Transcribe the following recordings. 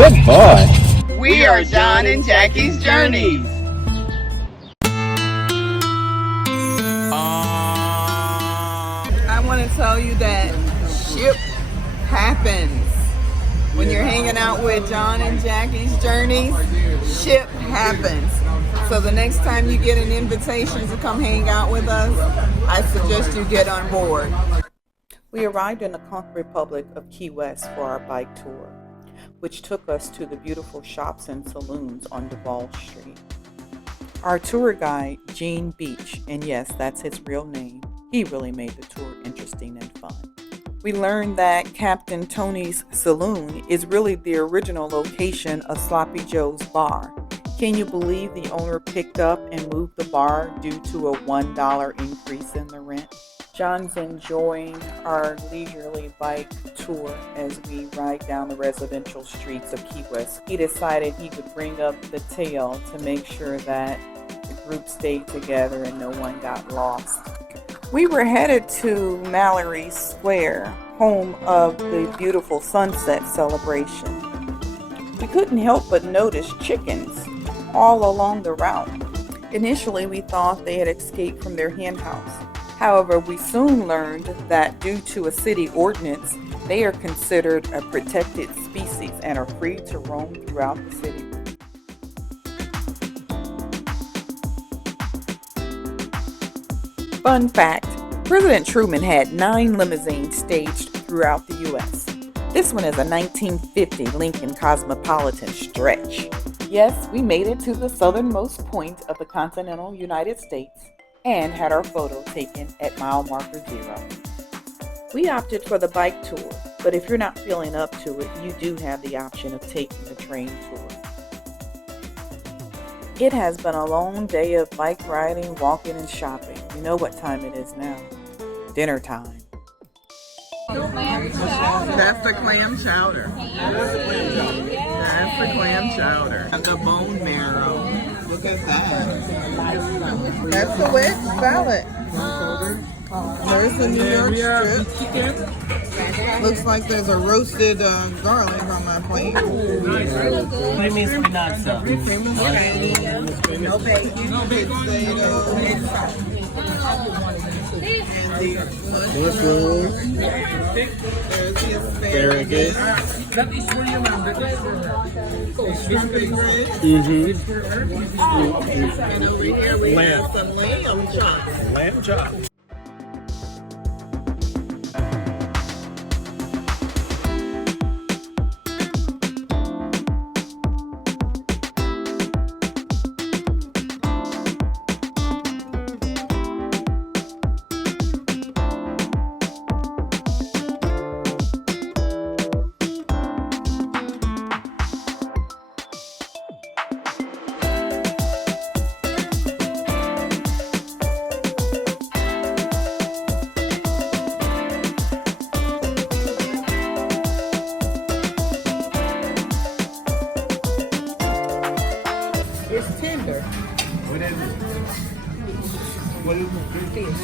Good boy. We are John and Jackie's Journeys. I want to tell you that ship happens. When you're hanging out with John and Jackie's Journeys, ship happens. So the next time you get an invitation to come hang out with us, I suggest you get on board. We arrived in the Conch Republic of Key West for our bike tour, which took us to the beautiful shops and saloons on Duval Street. Our tour guide, Gene Beach, and yes, that's his real name, he really made the tour interesting and fun. We learned that Captain Tony's Saloon is really the original location of Sloppy Joe's bar. Can you believe the owner picked up and moved the bar due to a $1 increase in the rent? John's enjoying our leisurely bike tour as we ride down the residential streets of Key West. He decided he would bring up the tail to make sure that the group stayed together and no one got lost. We were headed to Mallory Square, home of the beautiful sunset celebration. We couldn't help but notice chickens all along the route. Initially, we thought they had escaped from their hen house. However, we soon learned that due to a city ordinance, they are considered a protected species and are free to roam throughout the city. Fun fact, President Truman had 9 limousines staged throughout the U.S. This one is a 1950 Lincoln Cosmopolitan stretch. Yes, we made it to the southernmost point of the continental United States and had our photo taken at mile marker 0. We opted for the bike tour, but if you're not feeling up to it, you do have the option of taking the train tour. It has been a long day of bike riding, walking, and shopping. You know what time it is now. Dinner time. That's the clam chowder. That's the clam chowder. And the bone marrow. Look at that. That's the wet salad. There's the New York strip. Looks like there's a roasted garlic on my plate. What means we not so? No bacon. No potato. Mushrooms. There's the asparagus. And over here we have some lamb chops. Lamb chop. It's tender. What is it? What is it? Fish.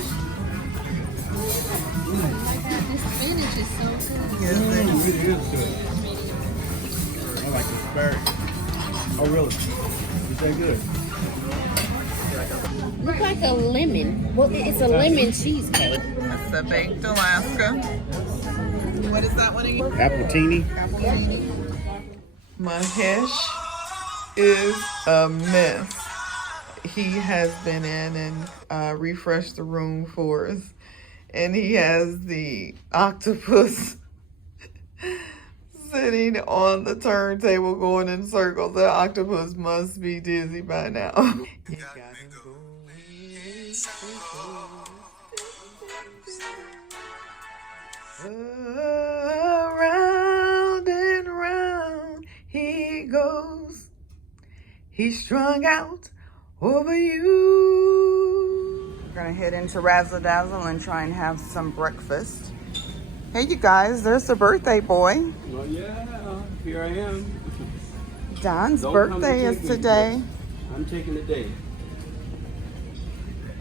This spinach is so good. Yes, It really is good. I like the asparagus. Oh, really? Is that good? Look like a lemon. Well, it's a lemon cheesecake. That's a baked Alaska. What is that one again? Appletini. Mahesh is a mess. He has been in and refreshed the room for us. And he has the octopus sitting on the turntable going in circles. The octopus must be dizzy by now. Around and round he goes. He's strung out over you. We're gonna head into Razzle Dazzle and try and have some breakfast. Hey, you guys, there's the birthday boy. Well, yeah, here I am. Don's Don't come to birthday take is me, today. I'm taking the day.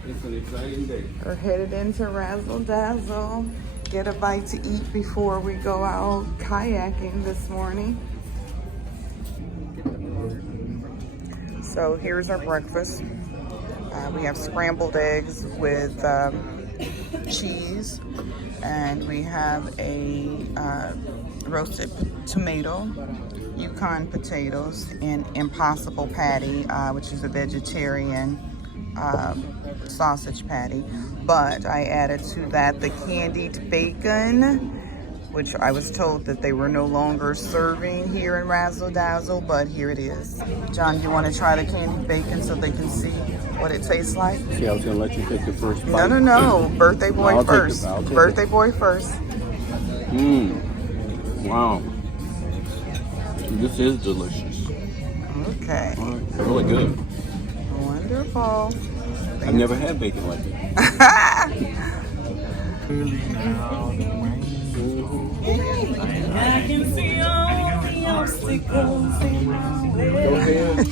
It's an exciting day. We're headed into Razzle Dazzle. Get a bite to eat before we go out kayaking this morning. So here's our breakfast. We have scrambled eggs with cheese, and we have a roasted tomato, Yukon potatoes, and Impossible patty, which is a vegetarian sausage patty. But I added to that the candied bacon, which I was told that they were no longer serving here in Razzle Dazzle, but here it is. John, you want to try the candied bacon so they can see what it tastes like? See, I was gonna let you take the first bite. No. Birthday boy I'll take first. I'll take Birthday boy first. Wow. This is delicious. Okay. It's really good. Wonderful. I've never had bacon like that. I can see all the obstacles in my way.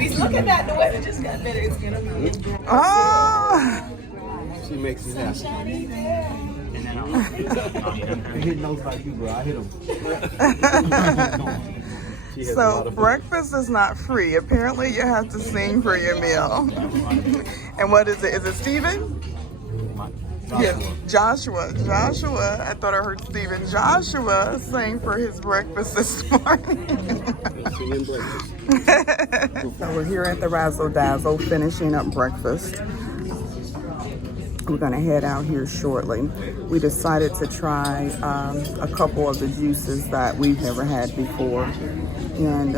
He's looking at the weather just got better. It's gonna be. Oh! She makes it happen. I hit notes like you, bro. I hit them. So breakfast is not free. Apparently you have to sing for your meal. And what is it? Is it Steven? Yes, Joshua. I thought I heard Steven. Joshua sang for his breakfast this morning. So we're here at the Razzle Dazzle finishing up breakfast. We're gonna head out here shortly. We decided to try a couple of the juices that we've never had before. And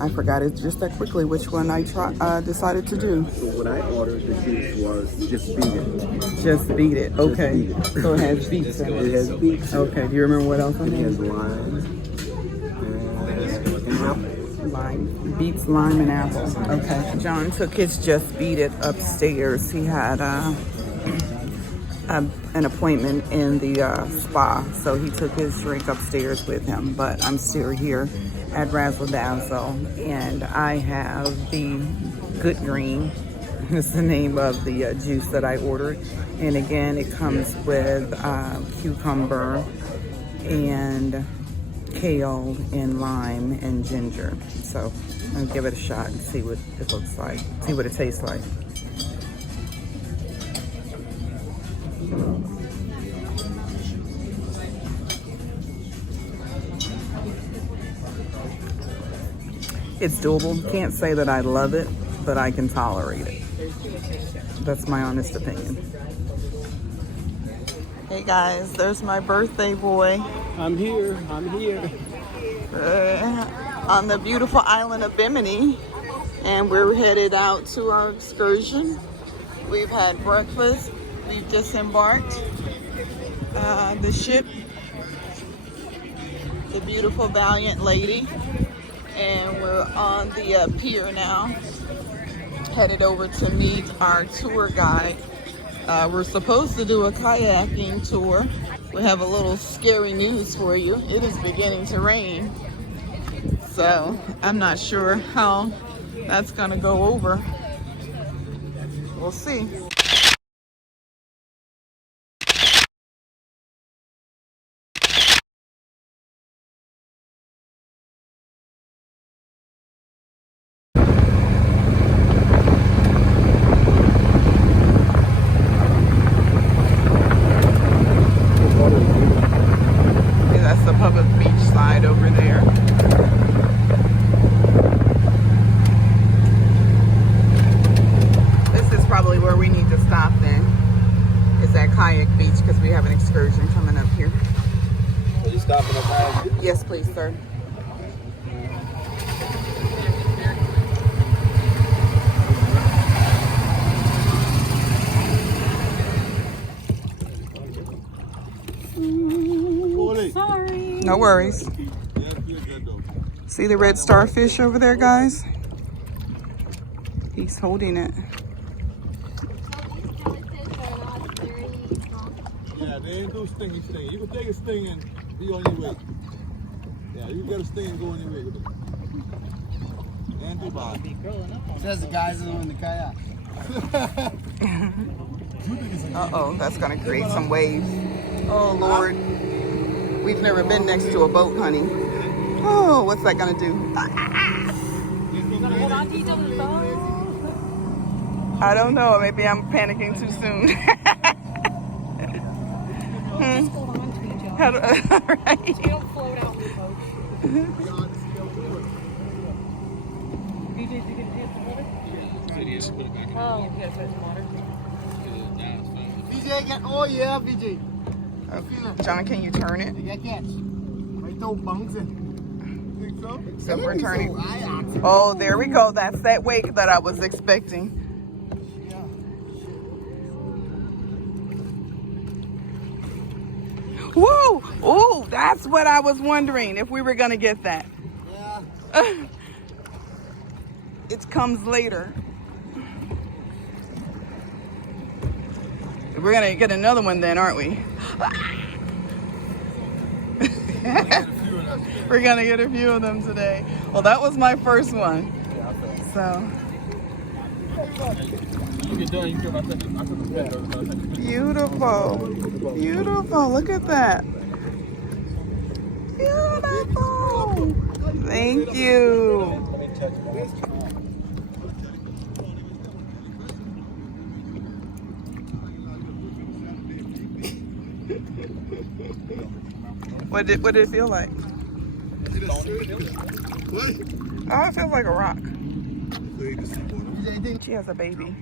I forgot it just that quickly which one I decided to do. So what I ordered, the juice was just beat it. Just beat it. Okay. Just beat it. So it has beets in it. It has beets. Okay. Do you remember what else on It it? has lime and apple. Lime. Beets, lime, and apple. Okay. John took his Just Beat It upstairs. He had an appointment in the spa, so he took his drink upstairs with him. But I'm still here at Razzle Dazzle, and I have the Good Green. It's the name of the juice that I ordered, and again, it comes with cucumber and kale and lime and ginger. So I'll give it a shot and see what it looks like, see what it tastes like. It's doable. Can't say that I love it, but I can tolerate it. That's my honest opinion. Hey guys, there's my birthday boy. I'm here. On the beautiful island of Bimini, and we're headed out to our excursion. We've had breakfast. We've disembarked the ship, the beautiful Valiant Lady, and we're on the pier now, headed over to meet our tour guide. We're supposed to do a kayaking tour. We have a little scary news for you. It is beginning to rain. So I'm not sure how that's gonna go over. We'll see. That's the public beach side over there. This is probably where we need to stop then. Is at Kayak Beach because we have an excursion coming up here. Are you stopping at Kayak Beach? Yes, please, sir. Sorry. No worries. See the red starfish over there, guys? He's holding it. Yeah, they ain't do stingy. You can take a sting and be on your way. Yeah, you can get a sting and go on your way with it. They ain't do bad. Says the guys who in the kayak. Uh-oh, that's gonna create some waves. Oh, Lord. We've never been next to a boat, honey. Oh, what's that gonna do? I don't know. Maybe I'm panicking too soon. Just hold on to each other. How do, all right. You don't float out in the boat. BJ, did you get a chance to hold it? Oh, yes, that's water. BJ, get, oh yeah, BJ. John, can you turn it? Yeah, catch. Right throw bunks in. Think so? So we're turning. Oh, there we go. That's that wake that I was expecting. Woo! Ooh, that's what I was wondering if we were gonna get that. Yeah. It comes later. We're gonna get another one then, aren't we? We're gonna get a few of them today. Well, that was my first one. So. Beautiful. Beautiful. Look at that. Beautiful. Thank you. What did it feel like? What? Oh, it feels like a rock. She has a baby.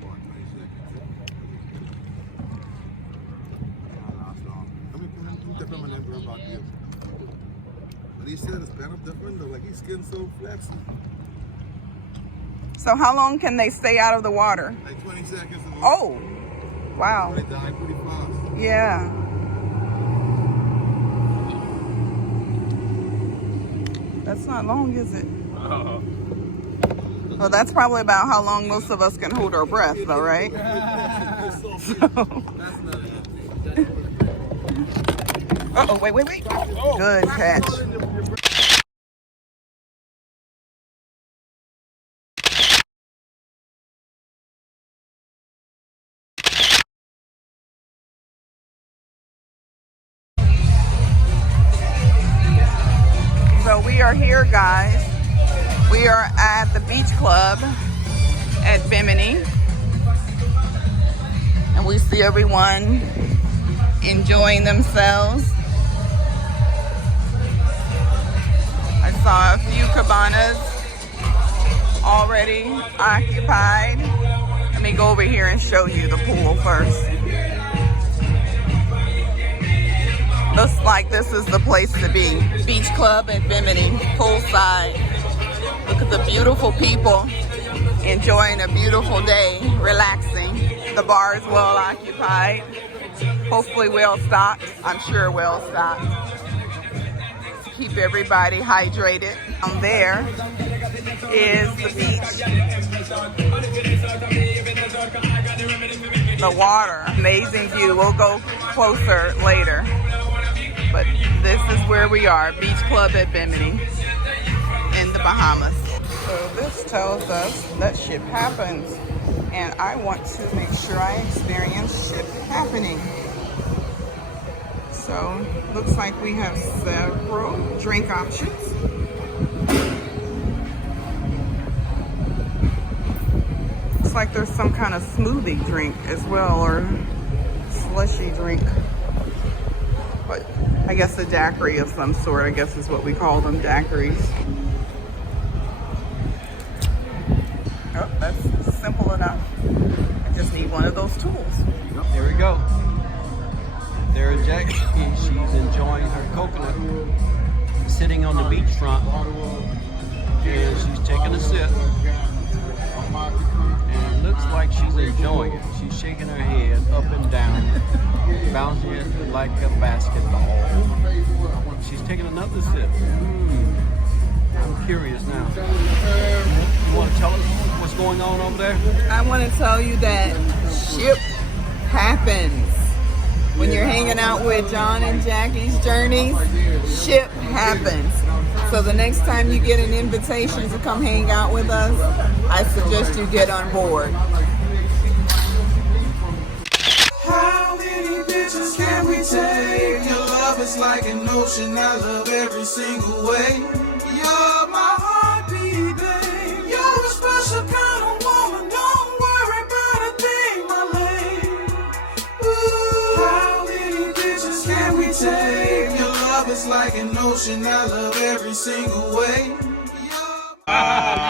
But he said it's kind of different though, like his skin's so flaxy. So how long can they stay out of the water? Like 20 seconds. Oh, wow. They die pretty fast. Yeah. That's not long, is it? Well, that's probably about how long most of us can hold our breath, though, right? Uh-oh, wait. Good catch. So we are here, guys. We are at the beach club at Bimini. And we see everyone enjoying themselves. I saw a few cabanas already occupied. Let me go over here and show you the pool first. Looks like this is the place to be. Beach club at Bimini, poolside. Look at the beautiful people enjoying a beautiful day, relaxing. The bar is well occupied. Hopefully well stocked. I'm sure well stocked. To keep everybody hydrated. Down there is the beach. The water, amazing view. We'll go closer later. But this is where we are, Beach Club at Bimini in the Bahamas. So this tells us that ship happens, and I want to make sure I experience ship happening. So looks like we have several drink options. Looks like there's some kind of smoothie drink as well, or slushy drink. But I guess a daiquiri of some sort, I guess is what we call them, daiquiris. Oh, that's simple enough. I just need one of those tools. There we go. There's Jackie. She's enjoying her coconut, sitting on the beachfront, and she's taking a sip. And it looks like she's enjoying it. She's shaking her head up and down, bouncing it like a basketball. She's taking another sip. I'm curious now. You want to tell us what's going on over there? I want to tell you that ship happens. When you're hanging out with John and Jackie's Journeys, ship happens. So the next time you get an invitation to come hang out with us, I suggest you get on board. How many pictures can we take? Your love is like an ocean, I love every single way. You're my heartbeat, babe. You're take your love is like an ocean. I love every single way. Happy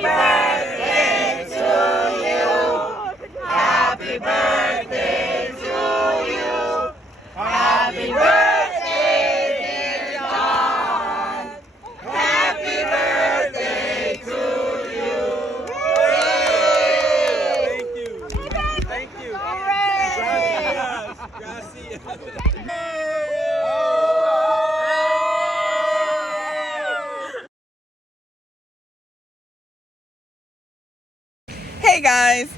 birthday to you. Happy birthday to you. Happy birthday, dear John. Happy birthday to you. Thank you. Gracias. Hey guys,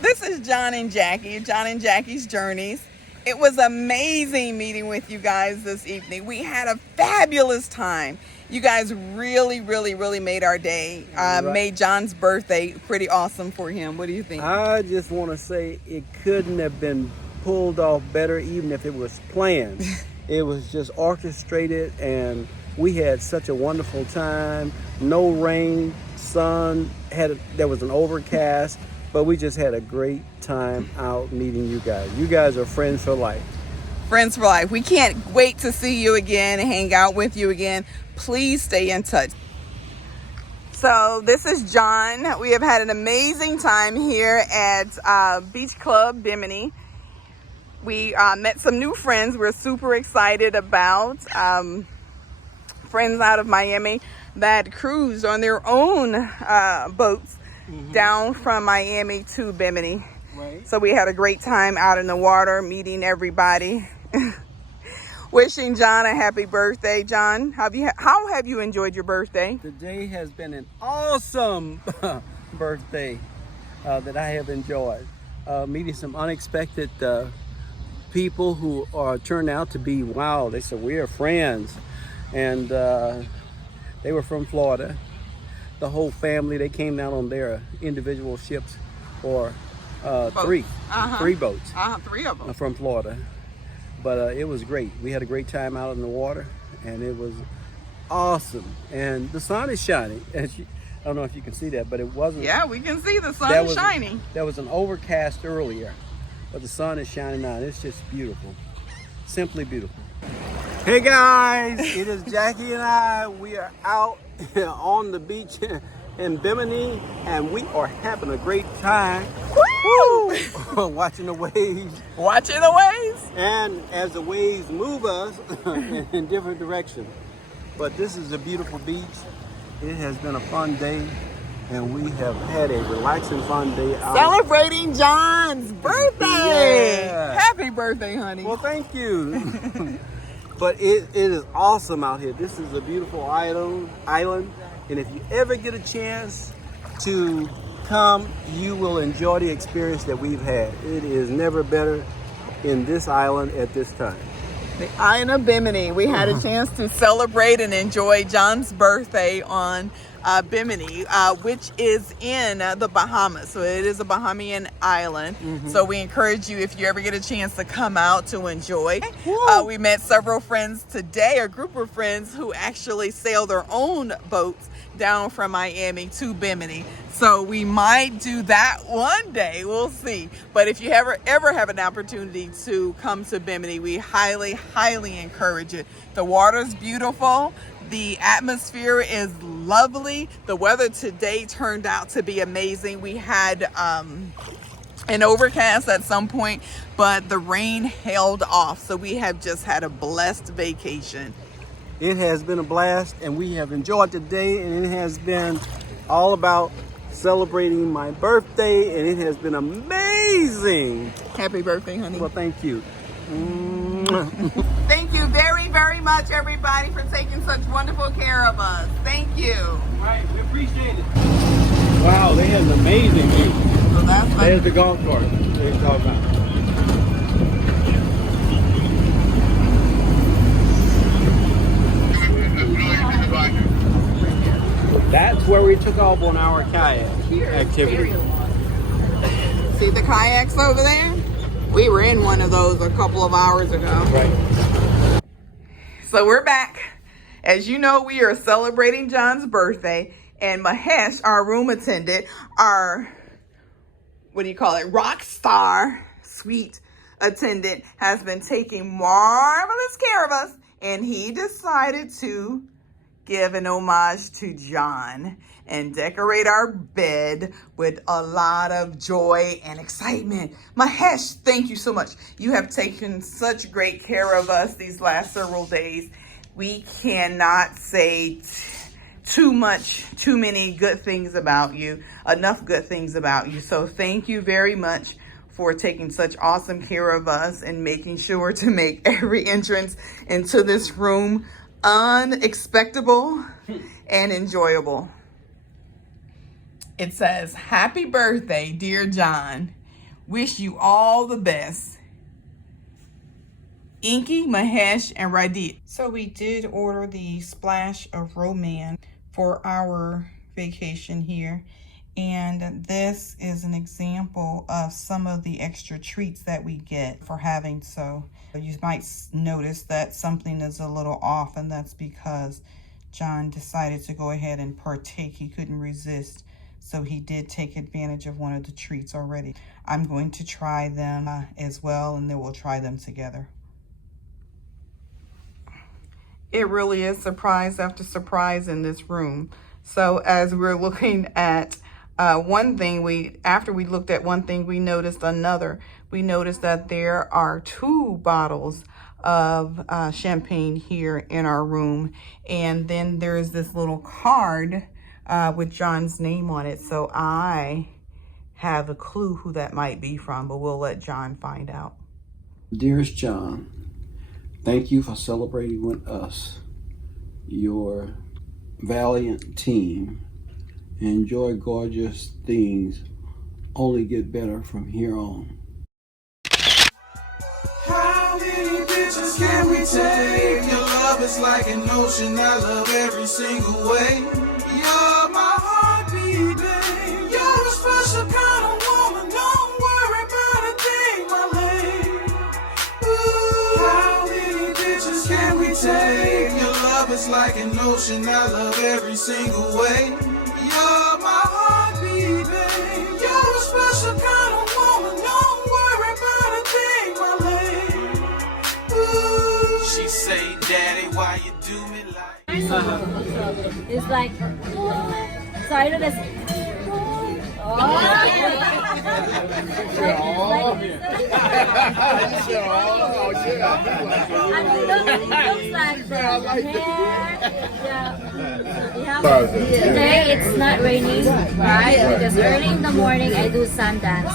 this is John and Jackie, John and Jackie's Journeys. It was amazing meeting with you guys this evening. We had a fabulous time. You guys really made our day. Made John's birthday pretty awesome for him. What do you think? I just want to say it couldn't have been pulled off better, even if it was planned. It was just orchestrated, and we had such a wonderful time. No rain, sun, there was an overcast, but we just had a great time out meeting you guys. You guys are friends for life. Friends for life. We can't wait to see you again and hang out with you again. Please stay in touch. So this is John. We have had an amazing time here at Beach Club Bimini. We met some new friends we're super excited about. Friends out of Miami that cruised on their own boats down from Miami to Bimini. Right. So we had a great time out in the water, meeting everybody. Wishing John a happy birthday. John, how have you enjoyed your birthday? Today has been an awesome birthday that I have enjoyed. Meeting some unexpected people who turned out to be, wow, they said, we are friends. And they were from Florida. The whole family, they came down on their individual ships, or three boats. Three of them. From Florida. But it was great. We had a great time out in the water, and it was awesome. And the sun is shining. I don't know if you can see that, but it wasn't. Yeah, we can see the sun is shining. There was an overcast earlier, but the sun is shining now. It's just beautiful. Simply beautiful. Hey guys, it is Jackie and I. We are out on the beach in Bimini, and we are having a great time. Woo! Watching the waves. Watching the waves. And as the waves move us in different directions. But this is a beautiful beach. It has been a fun day, and we have had a relaxing, fun day out. Celebrating John's birthday. Yeah. Happy birthday, honey. Well, thank you. But it is awesome out here. This is a beautiful island, and if you ever get a chance to come, you will enjoy the experience that we've had. It is never better in this island at this time. The island of Bimini. We had a chance to celebrate and enjoy John's birthday on Bimini, which is in the Bahamas. So it is a Bahamian island. So we encourage you, if you ever get a chance to come out, to enjoy. We met several friends today, a group of friends who actually sail their own boats down from Miami to Bimini. So we might do that one day. We'll see. But if you ever have an opportunity to come to Bimini, we highly encourage it. The water's beautiful. The atmosphere is lovely. The weather today turned out to be amazing. We had an overcast at some point, but the rain held off. So we have just had a blessed vacation. It has been a blast, and we have enjoyed the day, and it has been all about celebrating my birthday, and it has been amazing. Happy birthday, honey. Well, thank you. Thank you very much, everybody, for taking such wonderful care of us. Thank you. All right, we appreciate it. Wow, they had an amazing view. So that's like, there's the golf cart they're talking about. That's where we took off on our kayak activity. See the kayaks over there? We were in one of those a couple of hours ago. Right. So we're back. As you know, we are celebrating John's birthday, and Mahesh, our room attendant, our, rock star, sweet attendant has been taking marvelous care of us, and he decided to give an homage to John and decorate our bed with a lot of joy and excitement. Mahesh, thank you so much. You have taken such great care of us these last several days. We cannot say too many good things about you, enough good things about you. So thank you very much for taking such awesome care of us and making sure to make every entrance into this room unexpectable and enjoyable. It says, "Happy birthday, dear John. Wish you all the best. Inky, Mahesh, and Radit." So we did order the Splash of Romance for our vacation here. And this is an example of some of the extra treats that we get for having so. You might notice that something is a little off, and that's because John decided to go ahead and partake. He couldn't resist, so he did take advantage of one of the treats already. I'm going to try them as well, and then we'll try them together. It really is surprise after surprise in this room. So as we're looking at one thing, after we looked at one thing, we noticed another. We noticed that there are 2 bottles of champagne here in our room. And then there's this little card with John's name on it. So I have a clue who that might be from, but we'll let John find out. Dearest John, thank you for celebrating with us, your valiant team. Enjoy gorgeous things. Only get better from here on. How many pictures can we take? Your love is like an ocean. I love every single way. You're my heartbeat, babe. You're a special kind of woman. Don't worry about a thing, my lady. Ooh, how many pictures can we take? Your love is like an ocean. I love every single way. You're my heartbeat, babe. You're a special kind of woman. Don't worry about a thing, my lady. Ooh. She say, Daddy, why you do me like? It's like, so I know this. Today it's not raining, right? Because early in the morning I do sun dance.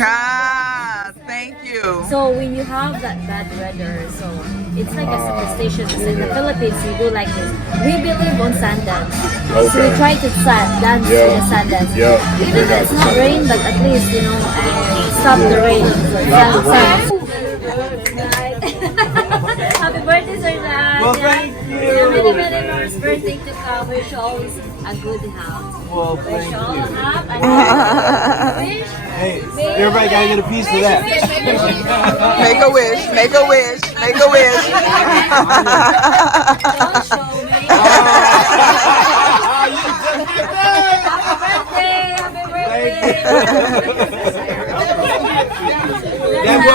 Ah, thank you. So when you have that bad weather, so it's like a superstition. So in the Philippines, we do like this. We believe on sun dance. So we try to dance to the sun dance. Even though it's not rain, but at least, you know, stop the rain. Happy birthday, Sir Dan. Well, thank you. Many, many more birthday to come. Wish you always a good health. Well, Wish thank you all you. have and wish. Hey, everybody gotta get a piece of that. Make a wish, make a wish, make a wish. Don't show me. Happy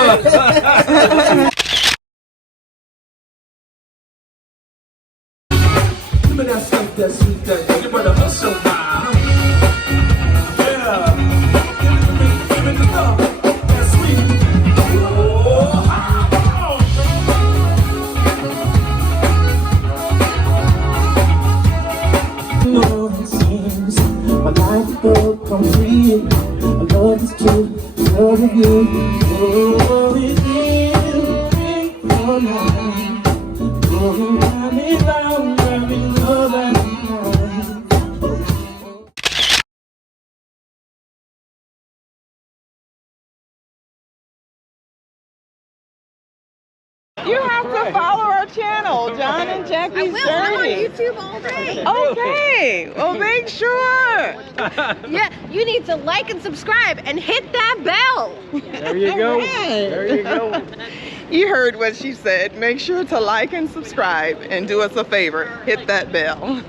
birthday. Give me that sweet, that you better hustle now. Yeah. Give me the love, that sweet. Love it seems my life will come free. I love is true, love of you. Oh, it will bring your life. Oh, round and round, every love and You have to follow our channel, John and Jackie's Journey. I'm on YouTube all day. Okay, well make sure. Yeah, you need to like and subscribe and hit that bell. There you go. There you go. You heard what she said. Make sure to like and subscribe and do us a favor. Hit that bell.